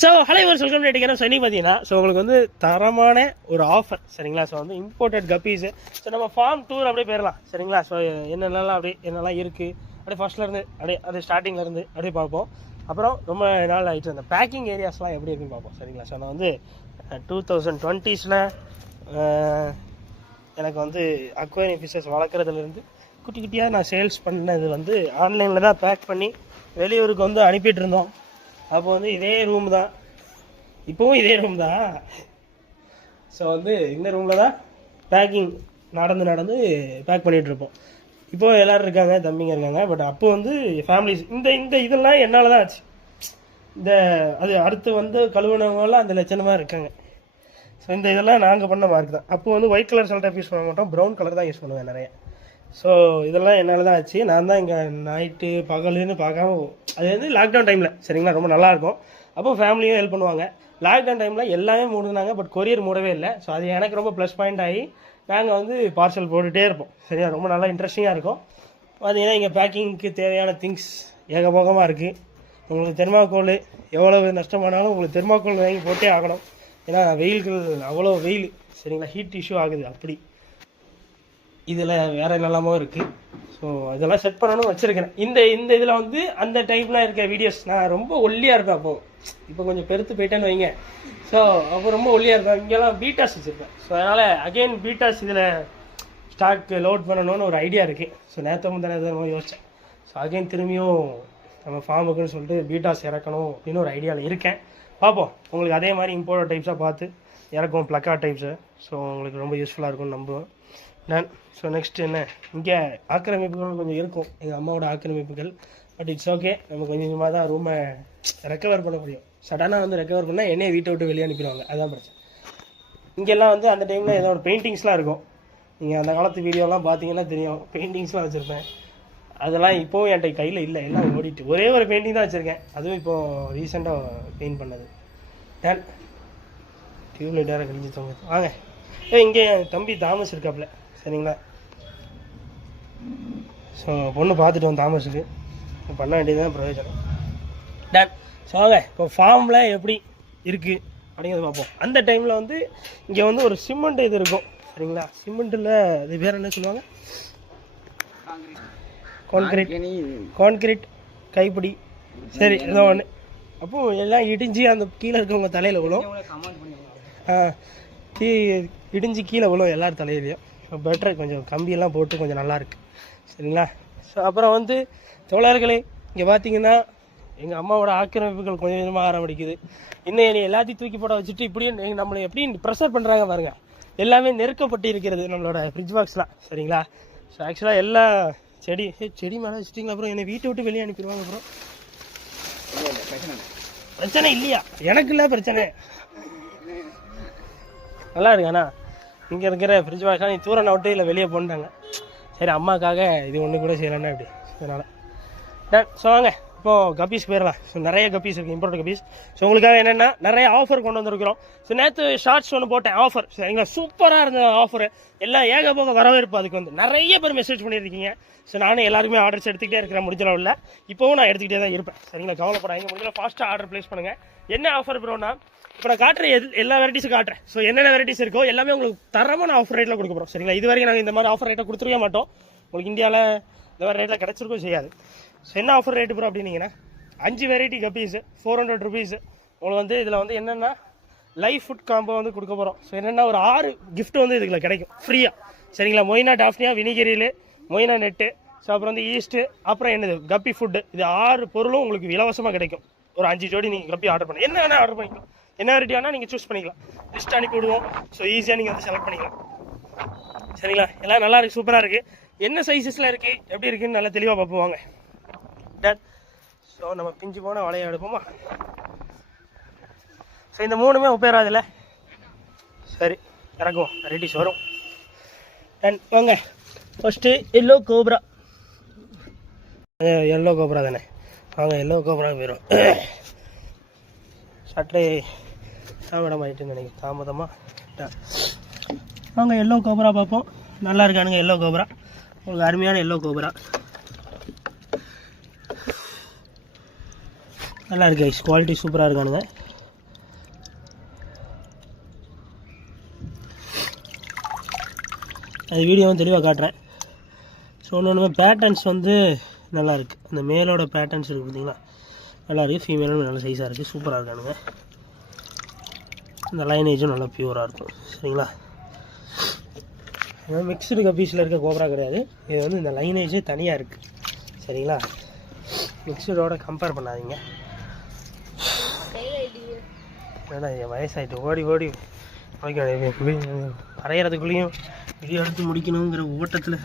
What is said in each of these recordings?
So hello welcome கேட்டிங்கன்னா சனி பார்த்தீங்கன்னா so உங்களுக்கு வந்து தரமான ஒரு ஆஃபர் சரிங்களா. ஸோ வந்து இம்போர்ட்டட் கப்பீஸு. ஸோ நம்ம ஃபார்ம் டூர் அப்படியே போயிடலாம் சரிங்களா. ஸோ என்னென்னலாம் அப்படியே என்னெல்லாம் இருக்குது அப்படியே ஃபர்ஸ்ட்லேருந்து அப்படியே ஸ்டார்டிங்லேருந்து அப்படியே பார்ப்போம். அப்புறம் ரொம்ப நாள் ஆகிட்டு அந்த பேக்கிங் ஏரியாஸ்லாம் எப்படி இருக்குன்னு பார்ப்போம் சரிங்களா. ஸோ நான் வந்து 2020s எனக்கு வந்து அக்வேரியம் ஃபிஷஸ் வளர்க்குறதுலேருந்து குட்டி குட்டியாக நான் சேல்ஸ் பண்ணது வந்து ஆன்லைனில் தான் பேக் பண்ணி வெளியூருக்கு வந்து அனுப்பிட்டு இருந்தோம். அப்போ வந்து இதே ரூம் தான், இப்போவும் இதே ரூம் தான். ஸோ வந்து இந்த ரூமில் தான் பேக்கிங் நடந்து பேக் பண்ணிகிட்ருப்போம். இப்போது எல்லோரும் இருக்காங்க, தம்பிங்க இருக்காங்க. பட் அப்போ வந்து ஃபேமிலிஸ் இந்த இதெல்லாம் என்னால் தான் ஆச்சு. அது அடுத்து வந்து கழுவுனவங்களாம் அந்த லட்சணமாக இருக்காங்க. ஸோ இந்த இதெல்லாம் நாங்கள் பண்ண மார்க் தான். அப்போ வந்து ஒயிட் கலர் சால்ட் யூஸ் பண்ண மாட்டோம், ப்ரௌன் கலர் தான் யூஸ் பண்ணுவேன் நிறைய. ஸோ இதெல்லாம் என்னால் தான் ஆச்சு. நான் தான் இங்கே நைட்டு பகலுன்னு பார்க்காம அது வந்து லாக்டவுன் டைமில் சரிங்களா ரொம்ப நல்லாயிருக்கும். அப்போ ஃபேமிலியும் ஹெல்ப் பண்ணுவாங்க. லாக்டவுன் டைமில் எல்லாமே மூடுனாங்க, பட் கொரியர் மூடவே இல்லை. ஸோ அது எனக்கு ரொம்ப ப்ளஸ் பாயிண்ட் ஆகி நாங்கள் வந்து பார்சல் போட்டுகிட்டே இருப்போம் சரியா. ரொம்ப நல்லா இன்ட்ரெஸ்டிங்காக இருக்கும். பார்த்தீங்கன்னா இங்கே பேக்கிங்க்கு தேவையான திங்ஸ் ஏகபோகமாக இருக்குது. உங்களுக்கு தெர்மாக்கோல் எவ்வளோ நஷ்டமானாலும் உங்களுக்கு தெர்மாக்கோல் வாங்கி போட்டே ஆகணும். ஏன்னா வெயில்கள் அவ்வளோ வெயில் சரிங்களா, ஹீட் இஷ்யூ ஆகுது. அப்படி இதில் வேறு என்னெல்லாமோ இருக்குது. ஸோ இதெல்லாம் செட் பண்ணணும்னு வச்சுருக்கிறேன். இந்த இதில் வந்து அந்த டைப்லாம் இருக்க வீடியோஸ். நான் ரொம்ப ஒல்லியாக இருப்பேன் அப்போது. இப்போ கொஞ்சம் பெருத்து போயிட்டேன்னு வைங்க. ஸோ அப்போ ரொம்ப ஒல்லியாக இருப்பேன். இங்கெல்லாம் பீட்டாஸ் வச்சுருப்பேன். ஸோ அதனால் அகெயின் பீட்டாஸ் இதில் ஸ்டாக் லோட் பண்ணணும்னு ஒரு ஐடியா இருக்குது. ஸோ நேற்று முந்தானே யோசித்தேன். ஸோ அகெயின் திரும்பியும் நம்ம ஃபார்முக்குன்னு சொல்லிட்டு பீட்டாஸ் இறக்கணும் அப்படின்னு ஒரு ஐடியாவில் இருக்கேன். பார்ப்போம். உங்களுக்கு அதே மாதிரி இம்போர்ட் டைப்ஸாக பார்த்து இறக்கும் ப்ளக்கா டைப்ஸு. ஸோ உங்களுக்கு ரொம்ப யூஸ்ஃபுல்லாக இருக்கும்னு நம்புவேன் நான். ஸோ நெக்ஸ்ட் என்ன, இங்கே ஆக்கிரமிப்புகள் கொஞ்சம் இருக்கும், எங்கள் அம்மாவோட ஆக்கிரமிப்புகள். But it's okay. நம்ம கொஞ்சம் கொஞ்சமாக தான் ரூமை ரெக்கவர் பண்ண முடியும். சடனாக வந்து ரெக்கவர் பண்ணால் என்னையே வீட்டை விட்டு வெளியே அனுப்பிடுவாங்க, அதுதான் பிரச்சனை. இங்கெல்லாம் வந்து அந்த டைமில் ஏதோ ஒரு பெயிண்டிங்ஸ்லாம் இருக்கும். நீங்கள் அந்த காலத்து வீடியோலாம் பார்த்தீங்கன்னா தெரியும், பெயிண்டிங்ஸ்லாம் வச்சுருப்பேன். அதெல்லாம் இப்போவும் என்கிட்ட கையில் இல்லை, எல்லாம் ஓடிட்டு. ஒரே ஒரு பெயிண்டிங் தான் வச்சுருக்கேன், அதுவும் இப்போது ரீசெண்டாக பெயிண்ட் பண்ணது. டேன் டியூப்லைட் வேறு கழிஞ்சு தோங்க. வாங்க இங்கே என் தம்பி தாமஸ் இருக்காப்புல சரிங்களா. ஸோ பொண்ணு பார்த்துட்டு வந்து தாமஸுக்கு பண்ண வேண்டியதுதான் பிரயோஜனம். டேன் ஸோ வாங்க இப்போ ஃபார்மில் எப்படி இருக்குது அப்படிங்கிறத பார்ப்போம். அந்த டைமில் வந்து இங்கே வந்து ஒரு சிமெண்ட் இது இருக்கும் சரிங்களா. சிமெண்ட்டில் அது வேறு என்ன சொல்லுவாங்க, கான்கிரீட் கைப்பிடி சரி ஏதோ ஒன்று. அப்போது எல்லாம் இடிஞ்சு அந்த கீழே இருக்கவங்க தலையில் விழும். இடிஞ்சு கீழே விழும் எல்லார் தலையிலையும். பெட்டர் கொஞ்சம் கம்பியெல்லாம் போட்டு கொஞ்சம் நல்லாயிருக்கு சரிங்களா. ஸோ அப்புறம் வந்து தோழர்களே, இங்கே பார்த்தீங்கன்னா எங்கள் அம்மாவோட ஆக்கிரமிப்புகள் கொஞ்சம் கொஞ்சமாக ஆரம்பிக்குது. இன்னும் என்னை எல்லாத்தையும் தூக்கி போட வச்சுட்டு இப்படியும் நம்மளை எப்படி ப்ரெஷர் பண்ணுறாங்க பாருங்கள். எல்லாமே நெருக்கப்பட்டு இருக்கிறது நம்மளோட ஃப்ரிட்ஜ் பாக்ஸ்லாம் சரிங்களா. ஸோ ஆக்சுவலாக எல்லா செடி மேலே வச்சுட்டிங்களா, அப்புறம் என்னை வீட்டை விட்டு வெளியே அனுப்பிடுவாங்க. அப்புறம் பிரச்சனை இல்லையா, எனக்கு இல்லை பிரச்சனை. நல்லா இருக்கு. ஆனால் இங்கே இருக்கிற ஃப்ரிட்ஜ் பாக்ஸ்லாம் நீ தூரம் விட்டு இல்லை வெளியே போட்டாங்க. சரி அம்மாக்காக இது ஒன்று கூட செய்யலைன்னா அப்படி அதனால் டன். ஸோ வாங்க இப்போது கப்பீஸ் போயிடலாம். ஸோ நிறைய கப்பீஸ் இருக்குது, இம்போர்ட் கப்பீஸ். ஸோ உங்களுக்காக என்னென்னா நிறைய ஆஃபர் கொண்டு வந்திருக்கிறோம். ஸோ நேற்று ஷார்ட்ஸ் ஒன்று போட்டேன் ஆஃபர் சரிங்களா. சூப்பராக இருந்த ஆஃபர், எல்லாம் ஏகபோக வரவேற்பு. அதுக்கு வந்து நிறைய பேர் மெசேஜ் பண்ணியிருக்கீங்க. ஸோ நானும் எல்லாருமே ஆர்டர்ஸ் எடுத்துக்கிட்டே இருக்கிறேன், முடிஞ்சளவு இல்லை. இப்போவும் நான் எடுத்துக்கிட்டே தான் இருப்பேன் சரிங்களா. கவலைப்படாதீங்க, முடிஞ்சளவு ஃபாஸ்ட்டாக ஆர்டர் ப்ளேஸ் பண்ணுங்கள். என்ன ஆஃபர் ப்ரோனா, இப்போ நான் காட்டுறேன் எல்லா வெரைட்டிஸும் காட்டுறேன். ஸோ என்னென்ன வெரைட்டிஸ் இருக்கோ எல்லாமே உங்களுக்கு தரமான ஆஃபர் ரேட்டில் கொடுக்க போகிறோம் சரிங்களா. இது வரைக்கும் நாங்கள் இந்த மாதிரி ஆஃபர் ரேட்டை கொடுத்துருக்க மாட்டோம். உங்களுக்கு இந்தியாவில் இந்த மாதிரி ரேட்டில் கிடச்சிருக்கும் செய்யாது. ஸோ என்ன ஆஃபர் ரேட்டு ப்ரோ அப்படின்னீங்கன்னா 5 வெரைட்டி கப்பீஸு 400 ருபீஸு. உங்களுக்கு வந்து இதில் வந்து என்னென்னா லைவ் ஃபுட் காம்போ வந்து கொடுக்க போகிறோம். ஸோ என்னென்னா ஒரு 6 கிஃப்ட் வந்து இதுக்குள்ள கிடைக்கும் ஃப்ரீயாக சரிங்களா. மொயினா டாஃப்னியா வினிகரியில் மொயினா நெட்டு. ஸோ அப்புறம் வந்து ஈஸ்ட்டு, அப்புறம் என்னது கப்பி ஃபுட்டு. இது 6 பொருளும் உங்களுக்கு இலவசமாக கிடைக்கும். ஒரு 5 ஜோடி நீங்கள் கப்பி ஆர்டர் பண்ணி என்ன வேணால் ஆர்டர் பண்ணிக்கலாம். என்ன வெரைட்டி வேணால் நீங்கள் சூஸ் பண்ணிக்கலாம். லிஸ்ட் அனுப்பி விடுவோம். ஸோ ஈஸியாக நீங்கள் வந்து செலக்ட் பண்ணிக்கலாம் சரிங்களா. எல்லாம் நல்லா இருக்குது, சூப்பராக இருக்குது. என்ன சைஸஸில் இருக்குது எப்படி இருக்குதுன்னு நல்லா தெளிவாக பார்ப்போம். டன். ஸோ நம்ம பிஞ்சு போனால் வளைய எடுப்போமா. ஸோ இந்த 3மே ஒப்பேராதில்ல. சரி இறக்குவோம், வெரைட்டிஸ் வரும். டன் வாங்க. First yellow cobra. Yellow cobra தானே, வாங்க எல்லோ கோப்ரா போயிடும். சாட்டர்டே தாமதம் ஆகிட்டுன்னு நினைக்கிறேன், தாமதமாக. வாங்க எல்லோ கோப்ரா பார்ப்போம். நல்லா இருக்கானுங்க எல்லோ கோப்ரா, உங்களுக்கு அருமையான எல்லோ கோப்ரா. நல்லா இருக்கு கைஸ், குவாலிட்டி சூப்பராக இருக்கானுங்க. அது வீடியோவும் தெளிவாக காட்டுறேன். ஸோ ஒன்று பேட்டர்ன்ஸ் வந்து நல்லாயிருக்கு. அந்த மேலோட பேட்டர்ன்ஸ் இருக்குது பார்த்தீங்களா, நல்லாயிருக்கு. ஃபீமேலும் நல்ல சைஸாக இருக்குது, சூப்பராக இருக்கானுங்க. இந்த லைனேஜும் நல்லா பியூராக இருக்கும். சரிங்களா, மிக்சடு கப்பீஸில் இருக்க கோப்ரா கிடையாது. இது வந்து இந்த லைனேஜே தனியாக இருக்குது. சரிங்களா, மிக்சடோட கம்பேர் பண்ணாதீங்க. ஏன்னா வயசாகிட்டு ஓடி ஓடி வரைகிறதுக்குள்ளேயும் வீடியோ எடுத்து முடிக்கணுங்கிற ஓட்டத்தில்.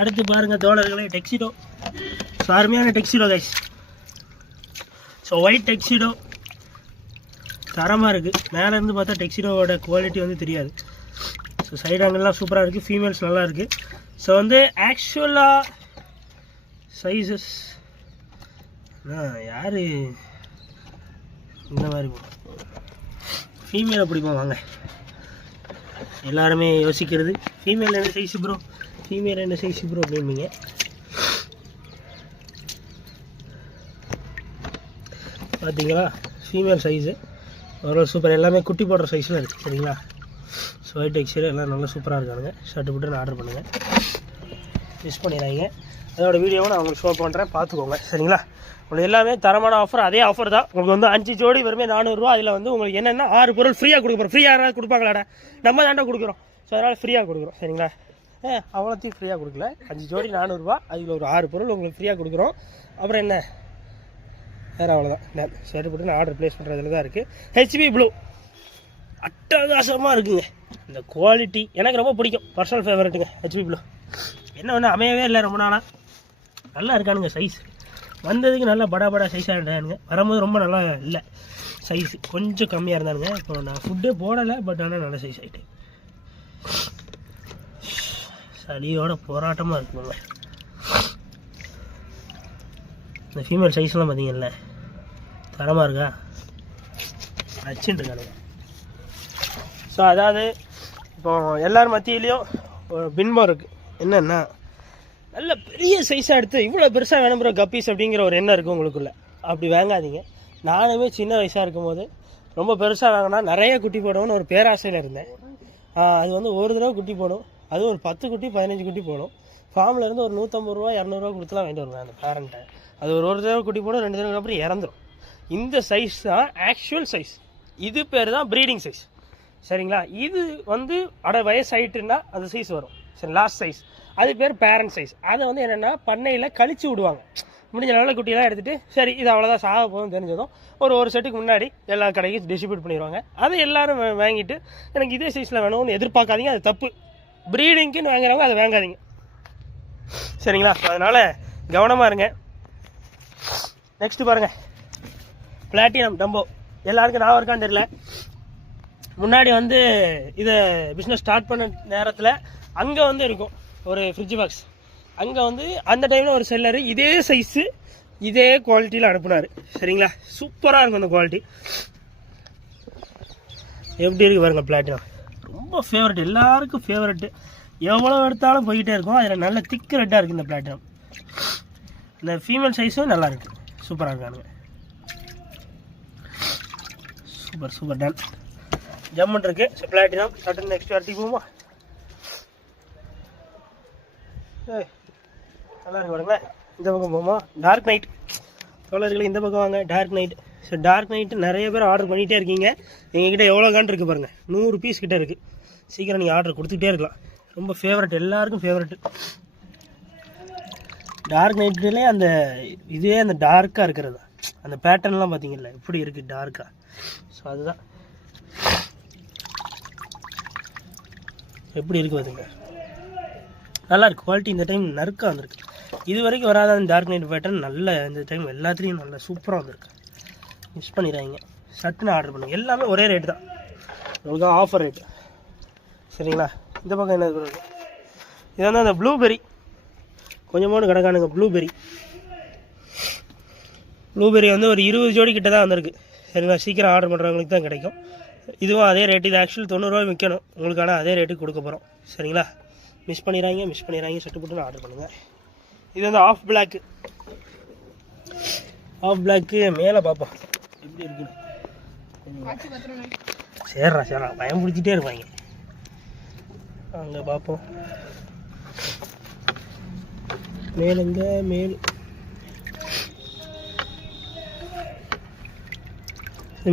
அடுத்து பாருங்கள் தோழர்களே, டெக்ஸிடோ. ஸோ அருமையான டெக்ஸிடோ கைஸ். ஸோ ஒயிட் டெக்ஸிடோ தரமாக இருக்குது. மேலேருந்து பார்த்தா டெக்ஸிடோவோட குவாலிட்டி வந்து தெரியாது. ஸோ சைடு ஆங்கிள்லாம் சூப்பராக இருக்குது, ஃபீமேல்ஸ் நல்லா இருக்குது. ஸோ வந்து ஆக்சுவலாக சைஸஸ் யார் இந்த மாதிரி ஃபீமேலை பிடிப்போம் வாங்க. எல்லாருமே யோசிக்கிறது ஃபீமேல் என்ன சைஸு ப்ரோ, ஃபீமேல் என்ன சைஸு ப்ரோ அப்படின்பீங்க. பார்த்தீங்களா, ஃபீமேல் சைஸு ஓரளவு சூப்பர். எல்லாமே குட்டி போடுற சைஸில் இருக்குது. சரிங்களா, ஸோ ஒயிட் டெக்ஸ்சர் எல்லாம் நல்லா சூப்பராக இருக்கானுங்க. ஷர்ட்டு போட்டு ஆர்டர் பண்ணுங்கள், மிஸ் பண்ணிடுறாங்க. அதோட வீடியோவை நான் உங்களுக்கு ஷோ பண்ணுறேன், பார்த்துக்கோங்க. சரிங்களா, உங்களுக்கு எல்லாமே தரமான ஆஃபர். அதே ஆஃபர் தான். உங்களுக்கு வந்து 5 ஜோடி வெறுமே 400 ரூபா. அதில் வந்து உங்களுக்கு என்னென்னா 6 பொருள் ஃப்ரீயாக கொடுக்குறோம். ஃப்ரீயாக யாராவது கொடுப்பாங்களாடா, நம்ம தாண்டா கொடுக்குறோம். ஸோ அதனால் ஃப்ரீயாக கொடுக்குறோம். சரிங்களா, அவ்வளோத்தையும் ஃப்ரீயாக கொடுக்கல. 5 ஜோடி 400 ரூபா, அதில் ஒரு 6 பொருள் உங்களுக்கு ஃப்ரீயாக கொடுக்குறோம். அப்புறம் என்ன வேறு அவ்வளோதான். ஷர்ட் போட்டு நான் ஆர்டர் ப்ளேஸ் பண்ணுறதுல தான் இருக்குது. ஹெச்பி ப்ளூ அட்டகாசமாக இருக்குங்க. இந்த குவாலிட்டி எனக்கு ரொம்ப பிடிக்கும், பர்சனல் ஃபேவரட்டுங்க ஹெச்பி ப்ளூ. என்ன ஒன்று அமையவே இல்லை ரொம்ப நாளாக. நல்லா இருக்கானுங்க சைஸ். வந்ததுக்கு நல்லா படா சைஸாக இருந்தானுங்க. வரும்போது ரொம்ப நல்லா இல்லை, சைஸ் கொஞ்சம் கம்மியாக இருந்தானுங்க. இப்போ நான் ஃபுட்டே போடலை, பட் ஆனால் நல்ல சைஸ் ஆகிட்டு. சளியோட போராட்டமாக இருக்குங்க. இந்த ஃபீமேல் சைஸ்லாம் பார்த்தீங்கல்ல, தரமாக இருக்கா, வச்சுட்டு இருக்கானுங்க. ஸோ அதாவது இப்போ எல்லார் மத்தியிலையும் பின்பம் இருக்குது. என்னென்னா நல்ல பெரிய சைஸாக எடுத்து இவ்வளோ பெருசாக வேணும் ப்ரோ கப்பீஸ் அப்படிங்கிற ஒரு எண்ணம் இருக்குது உங்களுக்குள்ள. அப்படி வாங்காதீங்க. நானுமே சின்ன வயசாக இருக்கும்போது ரொம்ப பெருசாக வாங்கினா நிறைய குட்டி போடுவோம்னு ஒரு பேராசையில் இருந்தேன். அது வந்து ஒரு தடவை குட்டி போடும், அது ஒரு 10 குட்டி 15 குட்டி போடும். ஃபார்மில் இருந்து ஒரு 150 ரூபா 200 ரூபா கொடுத்துலாம் வாங்கிட்டு வருவேன் அந்த பேரண்ட்டை. அது ஒரு தடவை குட்டி போடும், 2 தடவை அப்புறம் இறந்துடும். இந்த சைஸ் தான் ஆக்சுவல் சைஸ். இது பேர் தான் ப்ரீடிங் சைஸ். சரிங்களா, இது வந்து வயசாயிட்டுன்னா அந்த சைஸ் வரும். சரி, லாஸ்ட் சைஸ் அது பேர் பேரண்ட் சைஸ். அதை வந்து என்னென்னா பண்ணையில் கழிச்சு விடுவாங்க. முடிஞ்ச நல்ல குட்டியெல்லாம் எடுத்துகிட்டு சரி இது அவ்வளோதான் சாக போதும் தெரிஞ்சதும் ஒரு செட்டுக்கு முன்னாடி எல்லா கடைக்கும் டிஸ்ட்ரிபியூட் பண்ணிடுவாங்க. அதை எல்லோரும் வாங்கிட்டு எனக்கு இதே சைஸில் வேணும்னு எதிர்பார்க்காதீங்க, அது தப்பு. ப்ரீடிங்க்குன்னு வாங்குறவங்க அதை வாங்காதீங்க. சரிங்களா, அதனால் கவனமாக இருங்க. நெக்ஸ்ட்டு பாருங்கள், பிளாட்டினம் டம்போ. எல்லாருக்கும் நான் இருக்கான்னு தெரியல. முன்னாடி வந்து இதை பிஸ்னஸ் ஸ்டார்ட் பண்ண நேரத்தில் அங்கே வந்து இருக்கும் ஒரு ஃப்ரிட்ஜ் பாக்ஸ். அங்கே வந்து அந்த டைமில் ஒரு செல்லரு இதே சைஸு இதே குவாலிட்டியில் அனுப்புனார். சரிங்களா, சூப்பராக இருக்கும் அந்த குவாலிட்டி. எப்படி இருக்குது பாருங்கள், பிளாட்டினம் ரொம்ப ஃபேவரட், எல்லாருக்கும் ஃபேவரெட்டு. எவ்வளோ எடுத்தாலும் போய்கிட்டே இருக்கும். அதில் நல்ல திக்கு ரெட்டாக இருக்குது இந்த பிளாட்டினம். இந்த ஃபீமேல் சைஸும் நல்லா இருக்குது, சூப்பராக இருக்கானுங்க. சூப்பர் டன் ஜம்முன் இருக்குது. ஸோ பிளாட்டினம் சட்டன் நெக்ஸ்ட் வரட்டி போமா. நல்லா இருக்கு பாருங்களேன். இந்த பக்கம் போமா, டார்க் நைட். தோழர்களே இந்த பக்கம் வாங்க, dark night. So dark night நிறைய பேர் ஆர்டர் பண்ணிகிட்டே இருக்கீங்க. எங்ககிட்ட எவ்வளோ கான் இருக்குது பாருங்கள், 100 பீஸ் கிட்டே இருக்குது. சீக்கிரம் நீங்கள் ஆர்டர் கொடுத்துக்கிட்டே இருக்கலாம். ரொம்ப ஃபேவரட், எல்லாருக்கும் ஃபேவரட்டு. டார்க் நைட்லேயே அந்த இதே அந்த டார்க்காக இருக்கிறது, அந்த பேட்டர்ன்லாம் பார்த்தீங்கல்ல எப்படி இருக்குது டார்க்காக. ஸோ அதுதான் எப்படி இருக்குது பார்த்துங்க, நல்லா இருக்குது குவாலிட்டி. இந்த டைம் நறுக்காக வந்திருக்கு. இது வரைக்கும் வராத அந்த டார்க் நைட் பேட்டர்ன் நல்ல இந்த டைம் எல்லாத்துலேயும் நல்லா சூப்பராக வந்திருக்கு. மிஸ் பண்ணிடுறாங்க, சட்டுன்னு ஆர்டர் பண்ணுங்கள். எல்லாமே ஒரே ரேட்டு தான், உங்களுக்கு ஆஃபர் ரேட்டு. சரிங்களா, இந்த பக்கம் என்ன இருக்குது, இது வந்து அந்த ப்ளூபெரி கொஞ்சமோடு கிடக்கானுங்க. ப்ளூபெரி வந்து ஒரு 20 ஜோடி கிட்ட தான் வந்திருக்கு. சரிங்களா, சீக்கிரம் ஆர்டர் பண்ணுறவங்களுக்கு தான் கிடைக்கும். இதுவும் அதே ரேட்டு. இது ஆக்சுவலி 90 ரூபாய் விற்கணும் உங்களுக்கான, அதே ரேட்டுக்கு கொடுக்க போகிறோம். சரிங்களா, மிஸ் பண்ணிடுறாங்க சட்டு போட்டு ஆர்டர் பண்ணுங்கள். இது வந்து ஆஃப் பிளாக்கு மேலே பார்ப்போம் எப்படி இருக்குன்னு. சரிடா பயம் பிடிச்சிட்டே இருப்பாங்க. அங்கே பார்ப்போம். மேலுங்க மேல்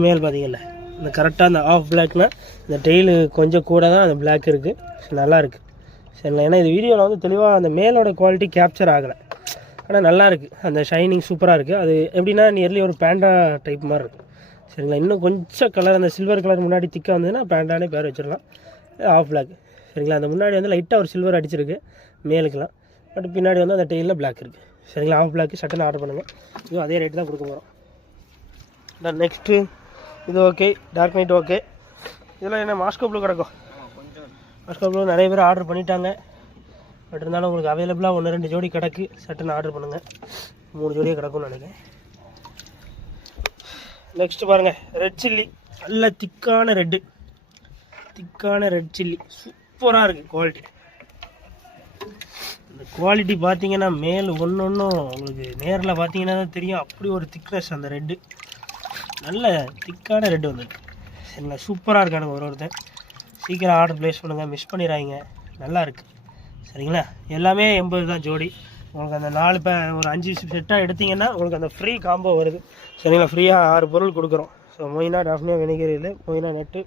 மேல் பார்த்தீங்கல்ல, இந்த கரெக்டாக அந்த ஆஃப் பிளாக்னா இந்த டெய்லு கொஞ்சம் கூட தான் அந்த பிளாக் இருக்குது. நல்லா இருக்குது சரிங்களா. ஏன்னா இது வீடியோவில் வந்து தெளிவாக அந்த மேலோட குவாலிட்டி கேப்சர் ஆகலை, ஆனால் நல்லா இருக்குது. அந்த ஷைனிங் சூப்பராக இருக்குது. அது எப்படின்னா நியர்லி ஒரு பேண்டா டைப் மாதிரி இருக்கும் சரிங்களா. இன்னும் கொஞ்சம் கலர் அந்த சில்வர் கலர் முன்னாடி திக்காக வந்ததுன்னா பேண்டானே பேர் வச்சிடலாம். ஆஃப் பிளாக் சரிங்களா. அந்த முன்னாடி வந்து லைட்டாக ஒரு சில்வர் அடிச்சிருக்கு மேலுக்கெல்லாம், பட் பின்னாடி வந்து அந்த டெய்லில் பிளாக் இருக்குது சரிங்களா. ஆஃப் பிளாக்கு சட்டுன்னு ஆர்டர் பண்ணுங்கள். இதுவும் அதே ரேட்டு தான் கொடுக்க போகிறோம். நெக்ஸ்ட்டு இது ஓகே, டார்க் நைட் ஓகே. இதெல்லாம் என்ன மாஸ்கோ ப்ளூ கிடக்கும். மாஸ்கோ ப்ளூ நிறைய பேர் ஆர்டர் பண்ணிட்டாங்க, பட் இருந்தாலும் உங்களுக்கு அவைலபிளாக 1-2 ஜோடி கிடக்கு. சட்டுன்னு ஆர்டர் பண்ணுங்கள். 3 ஜோடியாக கிடக்கும்னு நினைக்கிறேன். நெக்ஸ்ட்டு பாருங்கள், ரெட் சில்லி. நல்ல திக்கான ரெட் சில்லி சூப்பராக இருக்குது குவாலிட்டி. இந்த குவாலிட்டி பார்த்தீங்கன்னா மேல் ஒன்றும் உங்களுக்கு நேரில் பார்த்தீங்கன்னா தான் தெரியும். அப்படி ஒரு திக்னஸ் அந்த ரெட்டு, நல்ல திக்கான ரெட்டு வந்துருக்கு சரிங்களா. சூப்பராக இருக்கானுங்க. ஒருத்தன் சீக்கிரம் ஆர்டர் ப்ளேஸ் பண்ணுங்கள், மிஸ் பண்ணிடுறாங்க. நல்லா இருக்குது சரிங்களா. எல்லாமே 80 தான் ஜோடி. உங்களுக்கு அந்த 4 ஒரு 5 செட்டாக எடுத்திங்கன்னா உங்களுக்கு அந்த ஃப்ரீ காம்போ வருது சரிங்களா. ஃப்ரீயாக 6 பொருள் கொடுக்குறோம். ஸோ மொயினா, டாஃப்னியா, வினிகர் இல்லை, மொயினா நெட்டு,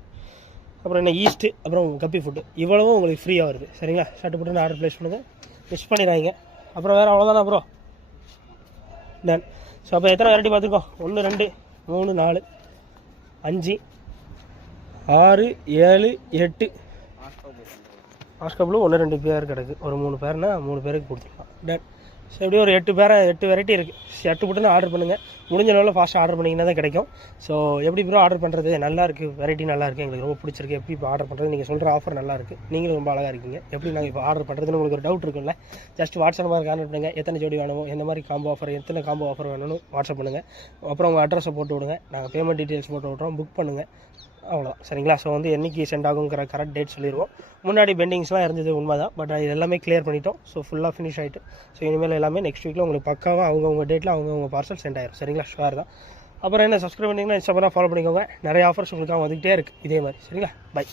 அப்புறம் என்ன ஈஸ்ட்டு, அப்புறம் கப்பி ஃபுட்டு, இவ்வளவும் உங்களுக்கு ஃப்ரீயாக வருது சரிங்களா. ஷர்ட்டு போட்டு ஆர்டர் ப்ளேஸ் பண்ணுங்கள், மிஸ் பண்ணிடுறாங்க. அப்புறம் வேறு அவ்வளோதானே ப்ரோ, டன். ஸோ அப்போ எத்தனை வெரைட்டி பார்த்துருக்கோம்? 1 2 3 4 5 6 7 8 மாஸ்கோ ப்ளூ 1-2 பேர் கிடக்கு. ஒரு 3 பேர்னா 3 பேருக்கு கொடுத்துருக்கலாம். டன். ஸோ எப்படியும் ஒரு 8 வெரைட்டி இருக்குது. ஷர்ட்டு போட்டுன்னு ஆர்டர் பண்ணுங்கள். முடிஞ்ச அளவில் ஃபாஸ்ட்டாக ஆர்டர் பண்ணிங்கன்னா தான் கிடைக்கும். ஸோ எப்படி ப்ரோ ஆர்டர் பண்ணுறது? நல்லா இருக்குது, வெரைட்டி நல்லா இருக்குது, எங்களுக்கு ரொம்ப பிடிச்சிருக்கு. எப்படி இப்போ ஆர்டர் பண்ணுறது? நீங்கள் சொல்கிற ஆஃபர் நல்லா இருக்குது, நீங்களும் ரொம்ப அழகாக இருக்கீங்க. எப்படி நாங்கள் இப்போ ஆர்டர் பண்ணுறதுன்னு உங்களுக்கு ஒரு டவுட் இருக்குல்ல, ஜஸ்ட் வாட்ஸ்அப் மாதிரி கான்டெக்ட் பண்ணுங்கள். எத்தனை ஜோடி வேணுமோ, எந்த மாதிரி காம்போ ஆஃபர், எத்தனை காம்போ ஆஃபர் வேணும்னு வாட்ஸ்அப் பண்ணுங்கள். அப்புறம் உங்கள் அட்ரஸை போட்டு விடுங்க, நாங்கள் பேமெண்ட் டீட்டெயில்ஸ் போட்டு விட்றோம், புக் பண்ணுங்கள். அவ்வளோதான் சரிங்களா. ஸோ வந்து என்றைக்கு சென்ட் ஆகுங்கிற கரெக்ட் டேட் சொல்லிடுவோம். முன்னாடி பெண்டிங்ஸ்லாம் இருந்தது உண்மை தான், பட் இது எல்லாமே கிளியர் பண்ணிட்டோம். ஸோ ஃபுல்லாக ஃபினிஷ் ஆகிட்டு. ஸோ இனிமேல் எல்லாமே நெக்ஸ்ட் வீக்கில் உங்களுக்கு பக்காவாக அவங்கவுங்க டேட்டில் அவங்கவுங்க பார்சல் சென்ட் ஆயிரும் சரிங்களா. ஷுவர் தான். அப்புறம் என்ன, சப்ஸ்கிரைப் பண்ணிங்கன்னா இன்ஸ்டாகிராம் ஃபாலோ பண்ணிக்கோங்க. நிறைய ஆஃபர்ஸ் உங்களுக்காக வந்துகிட்டே இருக்குது இதே மாதிரி சரிங்களா. பை.